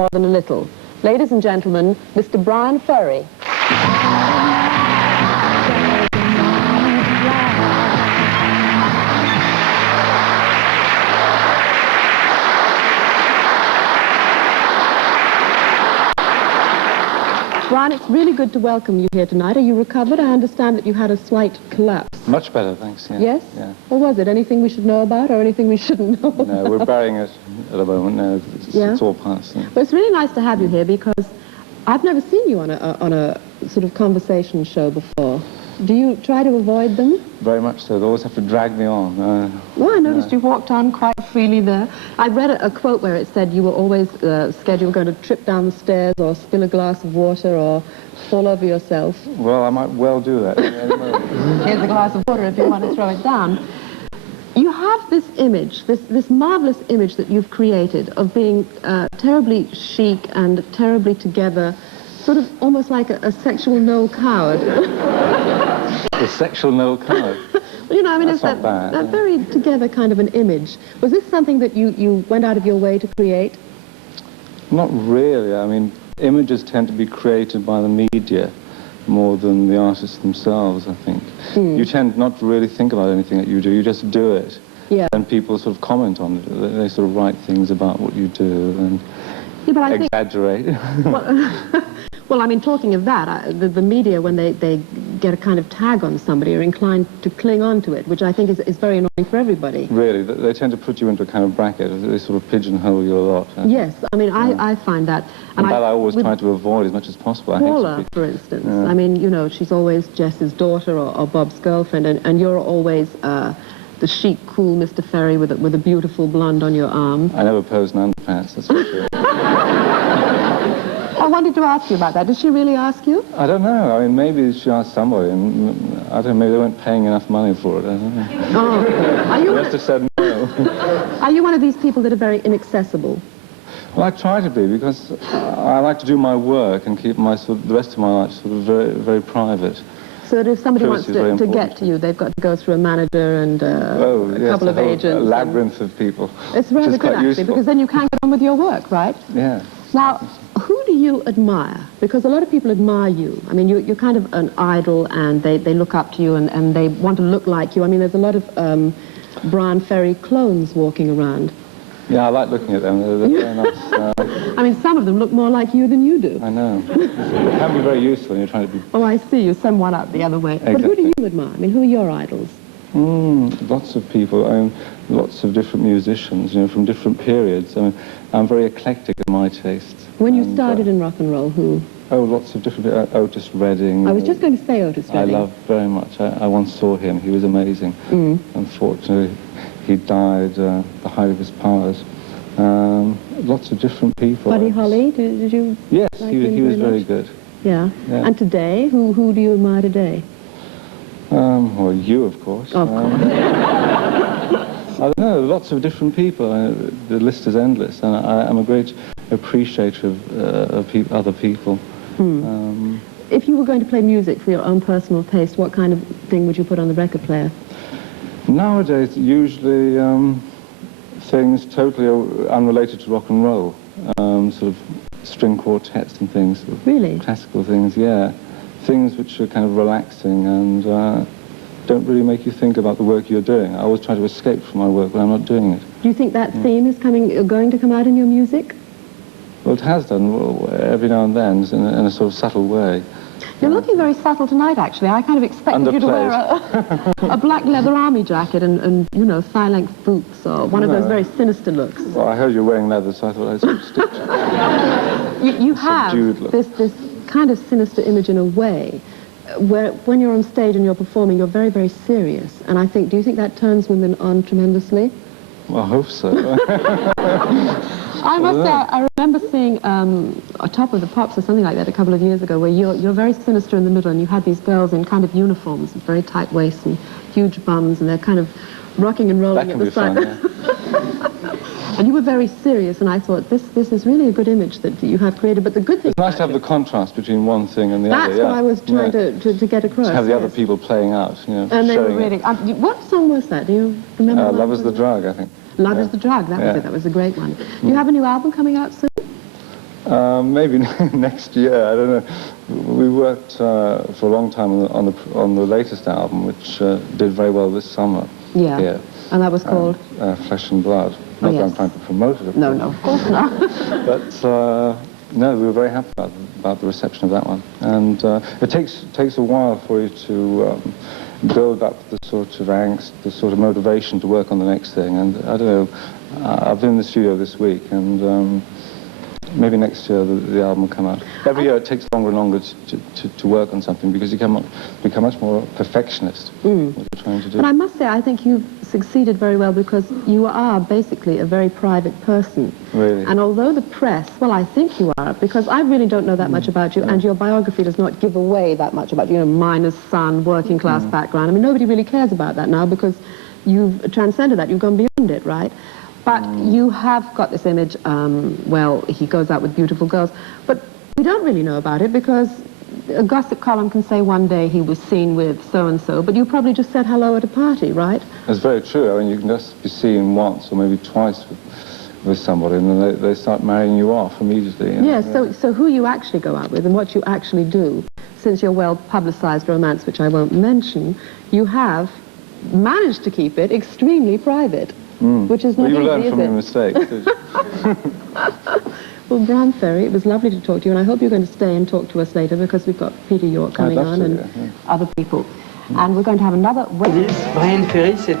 more than a little. Ladies and gentlemen, Mr. Brian Ferry. Brian, it's really good to welcome you here tonight. Are you recovered? I understand that you had a slight collapse. Much better, thanks. Yeah. Yes? Yeah. What was it? Anything we should know about or anything we shouldn't know about? No, we're burying it at the moment. No, it's all past. Yeah. But it's really nice to have you here because I've never seen you on a sort of conversation show before. Do you try to avoid them? Very much so. They always have to drag me on. Well, I noticed you walked on quite freely there. I read a quote where it said you were always scared you were going to trip down the stairs or spill a glass of water or fall over yourself. Well, I might well do that. Here's a glass of water if you want to throw it down. You have this image, this marvelous image that you've created of being terribly chic and terribly together, sort of almost like a sexual Noel Coward. A sexual Noel Coward? Well, you know, I mean, That's it's that bad. very together kind of an image. Was this something that you went out of your way to create? Not really. I mean, images tend to be created by the media more than the artists themselves, I think. You tend not to really think about anything that you do. You just do it. Yeah. And people sort of comment on it. They sort of write things about what you do and exaggerate. Well, I mean, talking of that, the media, when they get a kind of tag on somebody, are inclined to cling on to it, which I think is very annoying for everybody. Really? They tend to put you into a kind of bracket. They sort of pigeonhole you a lot. Yes, I mean, I find that. And that I always try to avoid as much as possible. Paula, for instance, I mean, you know, she's always Jess's daughter or Bob's girlfriend, and you're always the chic, cool Mr. Ferry with a beautiful blonde on your arm. I never posed in underpants, that's for sure. I wanted to ask you about that. Did she really ask you? I don't know. I mean, maybe she asked somebody, and I don't know, maybe they weren't paying enough money for it. I don't know. Oh. They must have said no. Are you one of these people that are very inaccessible? Well, I try to be, because I like to do my work and keep the rest of my life sort of very, very private. So that if somebody wants Privacy to get to you, they've got to go through a manager and a couple of agents. A labyrinth of people. It's rather good, actually, because then you can get on with your work, right? Yeah. Now, who do you admire? Because a lot of people admire you. I mean, you're kind of an idol, and they look up to you, and they want to look like you. I mean, there's a lot of Brian Ferry clones walking around. Yeah, I like looking at them. They're very nice. I mean, some of them look more like you than you do. I know. It can be very useful when you're trying to be... Oh, I see. You send one up the other way. Exactly. But who do you admire? I mean, who are your idols? Lots of people. I mean, lots of different musicians, you know, from different periods. I mean, I'm very eclectic in my tastes. When you started in rock and roll, who? Oh, lots of different... Otis Redding. I was just going to say Otis Redding. I love very much. I once saw him. He was amazing. Unfortunately, he died at the height of his powers. Lots of different people. Buddy Holly, did you? Yes, like he was very good. Yeah. And today, who do you admire today? Well, you, of course. Of course. I don't know, lots of different people. The list is endless, and I'm a great appreciator of other people. If you were going to play music for your own personal taste, what kind of thing would you put on the record player? Nowadays, usually things totally unrelated to rock and roll, sort of string quartets and things. Really? Classical things, yeah. Things which are kind of relaxing and don't really make you think about the work you're doing. I always try to escape from my work when I'm not doing it. Do you think that theme is going to come out in your music? Well, it has done every now and then in a sort of subtle way. You're looking very subtle tonight, actually. I kind of expected you to wear a black leather army jacket and you know, thigh-length boots or one of those very sinister looks. Well, I heard you're wearing leather, so I thought I'd sort of stick to it. You have this kind of sinister image in a way, where when you're on stage and you're performing, you're very, very serious. And I think, do you think that turns women on tremendously? Well, I hope so. I must say, I remember seeing a Top of the Pops or something like that a couple of years ago, where you're very sinister in the middle, and you had these girls in kind of uniforms, very tight waists and huge bums, and they're kind of rocking and rolling at the side. And you were very serious, and I thought, this is really a good image that you have created. But the good thing... It's nice to have the contrast between one thing and the other. That's what I was trying to get across. To have the other people playing out, you know, and they were really... what song was that? Do you remember? Love is the Drug, I think. Love is the Drug, that was it. That was a great one. Do you have a new album coming out soon? Maybe next year, I don't know. We worked for a long time on the latest album, which did very well this summer. Yeah. Here. And that was called? Flesh and Blood. Not that I'm trying to promote it. No, of course not. But no, we were very happy about the reception of that one. And it takes a while for you to build up the sort of angst, the sort of motivation to work on the next thing. And I don't know, I've been in the studio this week, and maybe next year the album will come out. Every year it takes longer and longer to work on something because you become much more perfectionist what you're trying to do. But I must say, I think you've succeeded very well because you are basically a very private person. Really? And although the press, well, I think you are, because I really don't know that much about you, and your biography does not give away that much about you, you know, miner's son, working class background. I mean, nobody really cares about that now because you've transcended that, you've gone beyond it, right? But you have got this image, well, he goes out with beautiful girls, but we don't really know about it because a gossip column can say one day he was seen with so-and-so, but you probably just said hello at a party, right? That's very true. I mean, you can just be seen once or maybe twice with somebody, and then they start marrying you off immediately. You know? Yes, so who you actually go out with and what you actually do, since your well-publicized romance, which I won't mention, you have managed to keep it extremely private. Which is not easy, you learn is from it? your mistakes. Well, Graham Ferry, it was lovely to talk to you, and I hope you're going to stay and talk to us later because we've got Peter York coming on and other people. And we're going to have another... Graham Ferry, c'est...